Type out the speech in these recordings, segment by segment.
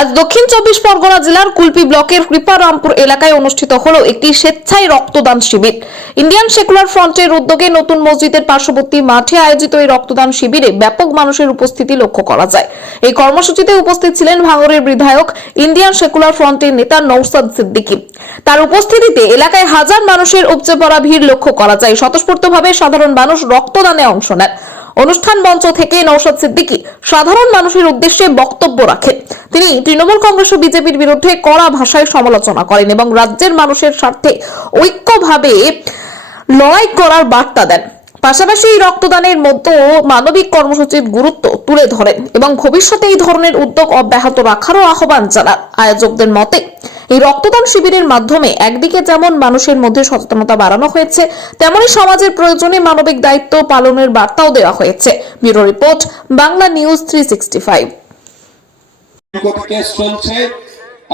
আজ দক্ষিণ চব্বিশ পরগনা জেলার কুলপি ব্লকের কৃপারামপুর এলাকায় অনুষ্ঠিত হলো একটি স্বেচ্ছায় রক্তদান শিবির। ইন্ডিয়ান সেকুলার ফ্রন্টের উদ্যোগে নতুন মসজিদের পার্শ্ববর্তী মাঠে আয়োজিত এই রক্তদান শিবিরে ব্যাপক মানুষের উপস্থিতি লক্ষ্য করা যায়। এই কর্মসূচিতে উপস্থিত ছিলেন ভাঙরের বিধায়ক, ইন্ডিয়ান সেকুলার ফ্রন্টের নেতা নৌসাদ সিদ্দিকী। তার উপস্থিতিতে এলাকায় হাজার মানুষের উপচে পড়া ভিড় লক্ষ্য করা যায়। স্বতঃস্ফূর্তভাবে সাধারণ মানুষ রক্তদানে অংশ নেন। অনুষ্ঠান মঞ্চ থেকে নৌশাদ সিদ্দিকী সাধারণ মানুষের উদ্দেশ্যে বক্তব্য রাখেন। তিনি তৃণমূল কংগ্রেস ও বিজেপির বিরুদ্ধে কড়া ভাষায় সমালোচনা করেন এবং রাজ্যের মানুষের স্বার্থে ঐক্যভাবে লড়াই করার বার্তা দেন। পাশাপাশি এই রক্তদানের মধ্যে মানবিক কর্মসূচির গুরুত্ব তুলে ধরেন এবং ভবিষ্যতে এই ধরনের উদ্যোগ অব্যাহত রাখারও আহ্বান জানান। আয়োজকদের মতে এই রক্তদান শিবিরের মাধ্যমে একদিকে যেমন মানুষের মধ্যে সচেতনতা বাড়ানো হয়েছে, তেমনি সমাজের প্রয়োজনে মানবিক দায়িত্ব পালনের বার্তাও দেওয়া হয়েছে। Bureau report, Bangla news three sixty five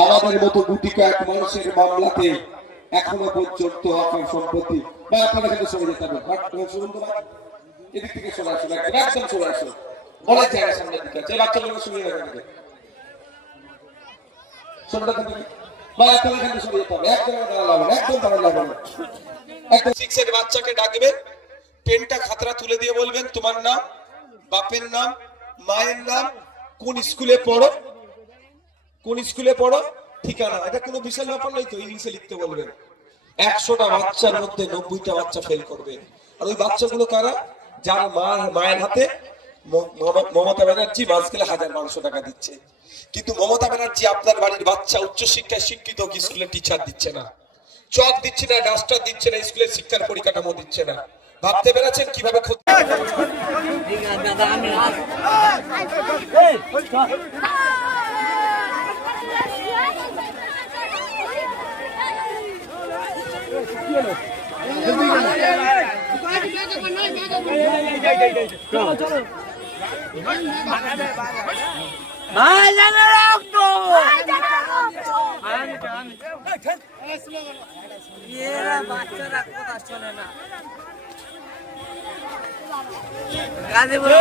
আমাদের মতো গুটি কয়েক মানুষের মামলাতে এখনও পর্যন্ত আপনার সম্পত্তি। বা আপনারা এখানে সরে যেতে হবে। এদিক থেকে সরে আসুন, একদম সরে আসুন। বলে জায়গা দিকে বাচ্চাগুলো। বাচ্চাকে ডাকবেন, পেনটা খাতরা তুলে দিয়ে বলবেন, তোমার নাম, বাপের নাম, মায়ের নাম, কোন স্কুলে পড়ো? কোন স্কুলে পড়ো? ঠিকানা, এটা কোনো বিশাল ব্যাপার নয় তো, ইংলিশে লিখতে বলবেন। একশোটা বাচ্চার মধ্যে নব্বইটা বাচ্চা ফেল করবে। আর ওই বাচ্চাগুলো কারা? যার মা, মায়ের হাতে মমতা ব্যানার্জি মাস হাজার বারোশো টাকা দিচ্ছে। কিন্তু মমতা ব্যানার্জি আপনার বাড়ির বাচ্চা উচ্চশিক্ষায় শিক্ষিত কি স্কুলের টিচার দিচ্ছে না চক দিচ্ছে না ডাস্টার দিচ্ছে না স্কুলের শিক্ষার পরিকাঠামো দিচ্ছে না ভাবতে পেরেছেন কীভাবে ক্ষতি বাচ্চারা কথা শোনে না। গাজীপুর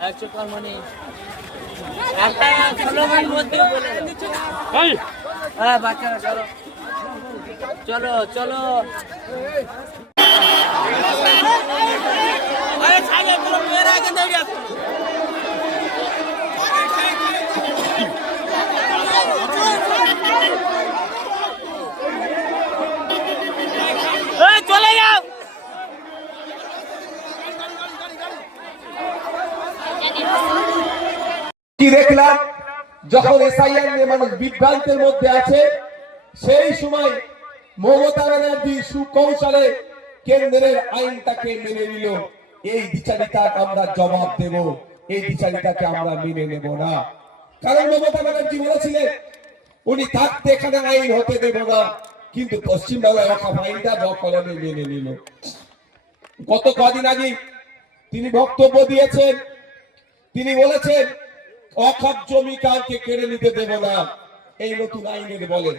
একশো কর্মনি একটা ষোলো মধ্যে বলে। হ্যাঁ বাচ্চারা চলো। চলো চলো। আরে ছাড়ে পুরো মেয়েরা আগে দাঁড়িয়ে আসো। এই, চলে যাও কি দেখলাম? যখন এসআইআর নিয়ে মানুষ বিভ্রান্তের মধ্যে আছে, সেই সময় মমতা ব্যানার্জি সুকৌশলে কেন্দ্রের আইনটাকে মেনে নিল। এই বিচারিতার আমরা জবাব দেব। এই বিচারিতাকে আমরা মেনে নেব না। কারণ মমতা ব্যানার্জি বলেছিলেন, উনি থাকতে এখানে আইন হতে দেব না। কিন্তু পশ্চিমবাংলায় রক্ষা আইনটা দখলমে মেনে নিল। গত কদিন আগে তিনি বক্তব্য দিয়েছেন। তিনি বলেছেন অখাত জমি কাউকে কেড়ে নিতে দেব না। এই নতুন আইনের বলে।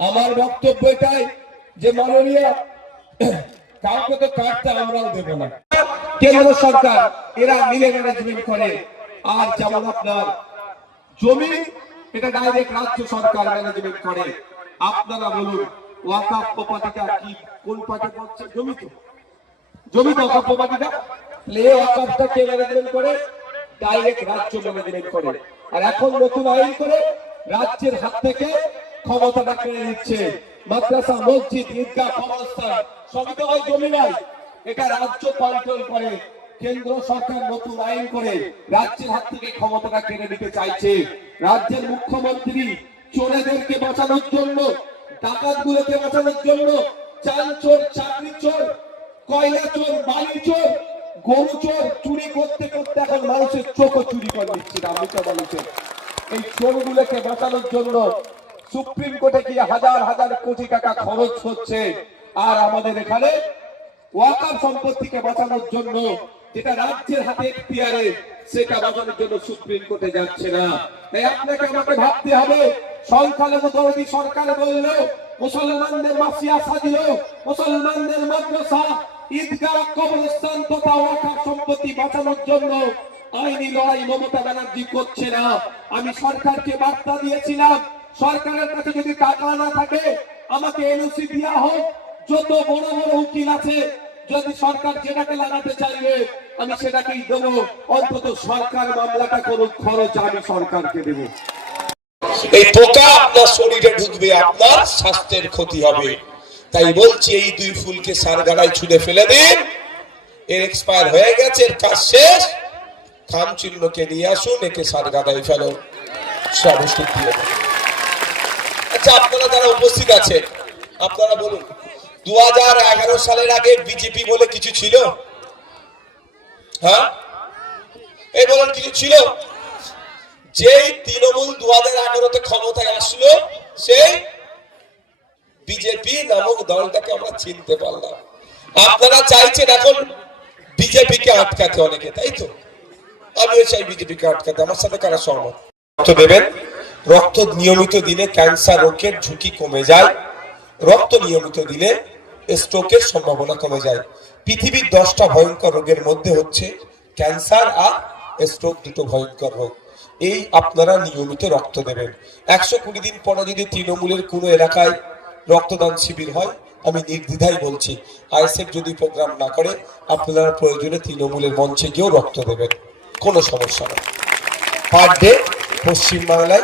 আমার বক্তব্য এটাই যে, মাননীয়, কাউকে তো কাটতে আমরাও দেব না। কেন্দ্র সরকার, এরা মিলে ম্যানেজমেন্ট করে। আর যেমন আপনার জমি, এটা ডাইরেক্ট রাজ্য সরকার ম্যানেজমেন্ট করে। আপনারা বলুন প্রপার্টিটা কি, কোন পার্টি বলছে? জমি তো। জমি তো প্রপার্টিটা প্লে অকাপটা কে ম্যানেজমেন্ট করে? ডাইরেক্ট রাজ্য ম্যানেজমেন্ট করে। আর এখন নতুন আইন করে রাজ্যের হাত থেকে ক্ষমতাটা কেড়ে নিচ্ছে মাদ্রাসা, মসজিদ, ঈদগাহ, কবরস্থান, সবই তো ওই জমি নাই। এটা রাজ্য কন্ট্রোল করে। কেন্দ্র সরকার নতুন আইন করে রাজ্যের হাত থেকে ক্ষমতাটা কেড়ে নিতে চাইছে। রাজ্যের মুখ্যমন্ত্রী চোরেদেরকে বাঁচানোর জন্য, ডাকাতগুলোকে বাঁচানোর জন্য, চাল চোর, চাকরি চোর, কয়লা চোর, বালি চোর গরু চোর চুরি করতে করতে এখন মানুষের চোখও চুরি করে দিচ্ছে আমিটা মানুষের এই চোরগুলোকে বাঁচানোর জন্য সুপ্রিম কোর্টে গিয়ে হাজার হাজার কোটি টাকা খরচ হচ্ছে। আর আমাদের এখানে ওয়াকার সম্পত্তিকে বাঁচানোর জন্য যেটা রাজ্যের হাতে এখতিয়ারে, সেটা বাজানোর জন্য সুপ্রিম কোর্টে যাচ্ছে না। তাই আপনাকে আমাকে ভাবতে হবে সংখ্যালঘু দরদি সরকার বলল, মুসলমানদের মাসিয়া সাজিল, মুসলমানদের মাদ্রাসা ঈদগাহ কবরস্থান তথা ওয়াকাফ সম্পত্তি বাঁচানোর জন্য আইনি লড়াই মমতা ব্যানার্জি করছে না। আমি সরকারকে বার্তা দিয়েছিলাম, সরকারের কাছে যদি টাকা না থাকে, আমাকে এনওসি দেওয়া হোক, যত বড় বড় উকিল আছে, যদি সরকার যেটাকে লাগাতে চাইবে, আমি সেটাকেই দেবো। অন্তত সরকার মামলাটা করুক, খরচ আমি সরকারকে দেবো। এই পোকা আপনার শরীরে ঢুকবে, আপনার স্বাস্থ্যের ক্ষতি হবে। তাই বলছি, এই দুই ফুলকে সার গাড়ায় ছুঁড়ে ফেলে দিন। এর এক্সপায়ার হয়ে গেছে, এর কাজ শেষ। খাম চিহ্নকে নিয়ে আসুন, একে সার গাড়ায় ফেলো আচ্ছা আপনারা যারা উপস্থিত আছেন, আপনারা বলুন দু হাজার এগারো সালের আগে বিজেপি বলে কিছু ছিল? হ্যাঁ? এই বলুন কিছু ছিল? যেই তৃণমূল দু হাজার এগারোতে ক্ষমতায় আসলো, সেই বিজেপি নামক দলটাকে আমরা চিনতে পারলাম। আপনারা চাইছেন এখন বিজেপিকে আটকাতে অনেকে, তাই তো? আমিও চাই বিজেপিকে আটকাতে, আমার সাথে কারা সহমত? রক্ত দেবেন। রক্ত নিয়মিত দিলে ক্যান্সার রোগের ঝুঁকি কমে যায়। রক্ত নিয়মিত দিলে স্ট্রোকের সম্ভাবনা কমে যায়। পৃথিবীর দশটা ভয়ঙ্কর রোগের মধ্যে হচ্ছে ক্যান্সার আর স্ট্রোক দুটো ভয়ঙ্কর রোগ। এই আপনারা নিয়মিত রক্ত দেবেন। একশো কুড়ি দিন পরে যদি তৃণমূলের কোনো এলাকায় রক্তদান শিবির হয়, আমি নির্দ্বিধায় বলছি, আইএসএফ যদি প্রোগ্রাম না করে, আপনারা প্রয়োজনে তৃণমূলের মঞ্চে গিয়েও রক্ত দেবেন। কোনো সমস্যা নেই। পার ডে পশ্চিমবাংলায়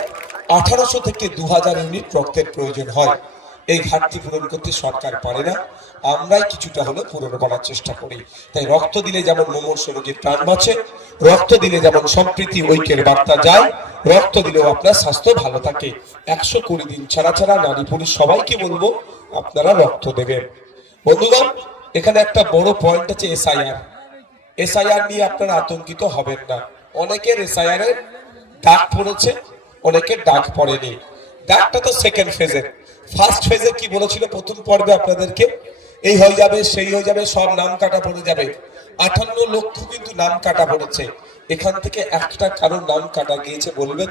আঠারোশো থেকে দু হাজার ইউনিট রক্তের প্রয়োজন হয়। এই ঘাটতি পূরণ করতে সরকার পারে না। আমরাই কিছুটা হলে পূরণ করার চেষ্টা করি। তাই রক্ত দিলে যেমন মুমূর্ষ রোগীর প্রাণ বাঁচে, রক্ত দিলে যেমন সম্প্রীতি ঐক্যের বার্তা যায় রক্ত দিলেও আপনার স্বাস্থ্য ভালো থাকে। একশো কুড়ি দিন ছাড়া ছাড়া নারী পুরুষ সবাইকে বলব, আপনারা রক্ত দেবেন। বন্ধুগণ, এখানে একটা বড় পয়েন্ট আছে এসআইআর এসআইআর নিয়ে আপনারা আতঙ্কিত হবেন না। অনেকের এসআইআর এর ডাক পড়েছে অনেকের ডাক পড়েনি। ডাকটা তো সেকেন্ড ফেজের ফার্স্ট ফেজে কি বলেছিল প্রথম পর্বে আপনাদেরকে? এই হয়ে যাবে, সেই হয়ে যাবে, সব নাম কাটা পড়ে যাবে। আটান্ন লক্ষ কিন্তু নাম কাটা পড়েছে। এখান থেকে একটা কারোর নাম কাটা গিয়েছে বলবেন?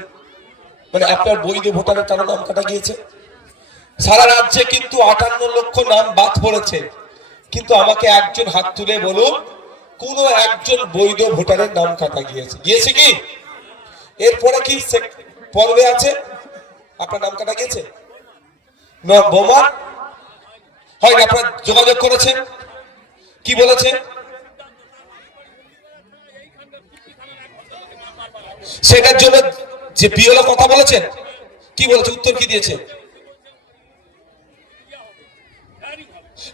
মানে আপনার বৈধ ভোটারের কারও নাম কাটা গিয়েছে? সারা রাজ্যে কিন্তু আটান্ন লক্ষ নাম বাদ পড়েছে। কিন্তু আমাকে একজন হাত তুলে বলুন, কোন একজন বৈধ ভোটারের নাম কাটা গিয়েছে। গিয়েছে কি? এরপরে কি পর্বে আছে? আপনার নাম কাটা গিয়েছে? বোমা? হয় আপনার যোগাযোগ করেছেন? কি বলেছে সেটার জন্য যে বিওলা কথা বলেছেন, কি বলেছে, উত্তর কি দিয়েছে?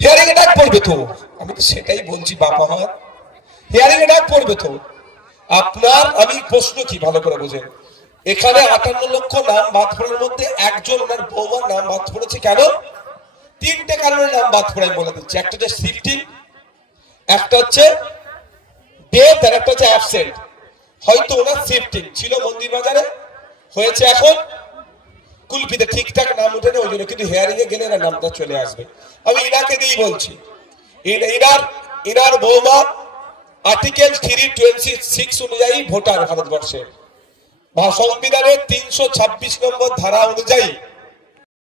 হিয়ারিং এ পড়বে তো। আমি তো সেটাই বলছি বাবা হাত হিয়ারিং এ পড়বে তো। আপনার, আমি প্রশ্ন কি, ভালো করে বোঝেন এখানে আটান্ন লক্ষ নাম বাদ পড়ার মধ্যে একজন ওনার বৌমার নাম বাদ পড়েছে কেন? তিনটে কারণে নাম বাদ পড়ে বলে দিচ্ছি। একটা হচ্ছে শিফটিং একটা হচ্ছে ডেথ আর একটা হচ্ছে অ্যাবসেন্ট হয়তো ওনার শিফটিং ছিল মন্দির বাজারে হয়েছে এখন। কুলপিতে ঠিকঠাক নাম উঠে উঠেনি ওই জন্য কিন্তু হেয়ারিং এ গেলে না নামটা চলে আসবে। আমি ইনাকে দিয়েই বলছি, ইন- ইনার ইনার বৌমা আর্টিকেল থ্রি টোয়েন্টি সিক্স অনুযায়ী ভোটার ভারতবর্ষে। সংবিধানের তিনশো ছাব্বিশ নম্বর ধারা অনুযায়ী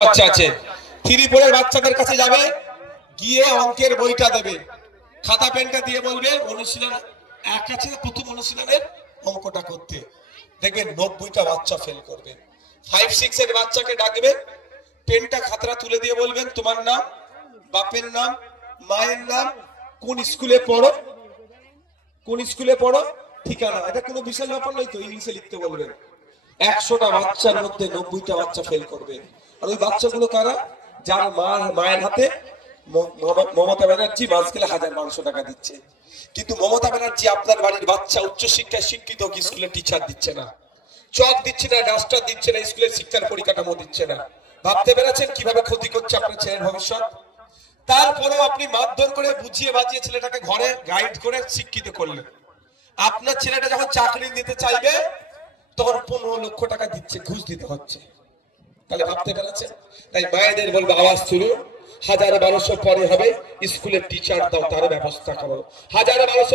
বাচ্চা আছে। থ্রি ফোরের বাচ্চাদের কাছে যাবে, গিয়ে অঙ্কের বইটা দেবে। খাতা পেনটা দিয়ে বলবে, অনুশীলন এক আছে, প্রথম অনুশীলনের অঙ্কটা করতে। দেখবেন নব্বইটা বাচ্চা ফেল করবে। ফাইভ সিক্স এর বাচ্চাকে ডাকবে পেনটা খাতাটা তুলে দিয়ে বলবেন, তোমার নাম, বাপের নাম, মায়ের নাম, কোন স্কুলে পড়ো? কোন স্কুলে পড়ো? ঠিকানা। এটা কোনো বিশাল ব্যাপার নয় তো ইংলিশে লিখতে বলবেন। একশোটা বাচ্চার মধ্যে নব্বইটা বাচ্চা ফেল করবে। আর ওই বাচ্চাগুলো কারা? যার মা, মায়ের হাতে মমতা ব্যানার্জি মাস গেলে হাজার বারোশো টাকা দিচ্ছে। কিন্তু মমতা ব্যানার্জি আপনার বাড়ির বাচ্চা উচ্চশিক্ষায় শিক্ষিত স্কুলে টিচার দিচ্ছে না? চক দিচ্ছে না, ডাস্টার দিচ্ছে না স্কুলের শিক্ষার পরিকাঠামো দিচ্ছে না। ভাবতে পেরেছেন কীভাবে ক্ষতি করছে আপনার ছেলের ভবিষ্যৎ? তারপরেও আপনি মারধর করে বুঝিয়ে বাজিয়ে ছেলেটাকে ঘরে গাইড করে শিক্ষিত করলেন। আপনার ছেলেটা যখন চাকরি নিতে চাইবে, তখন পনেরো লক্ষ টাকা দিচ্ছে, ঘুষ দিতে হচ্ছে। তাহলে ভাবতে পেরেছেন? তাই মায়েদের বলব, আওয়াজ তুলুন। হাজার বারোশো পরে হবে স্কুলের টিচার দাও তার ব্যবস্থা করো। হাজার বারোশো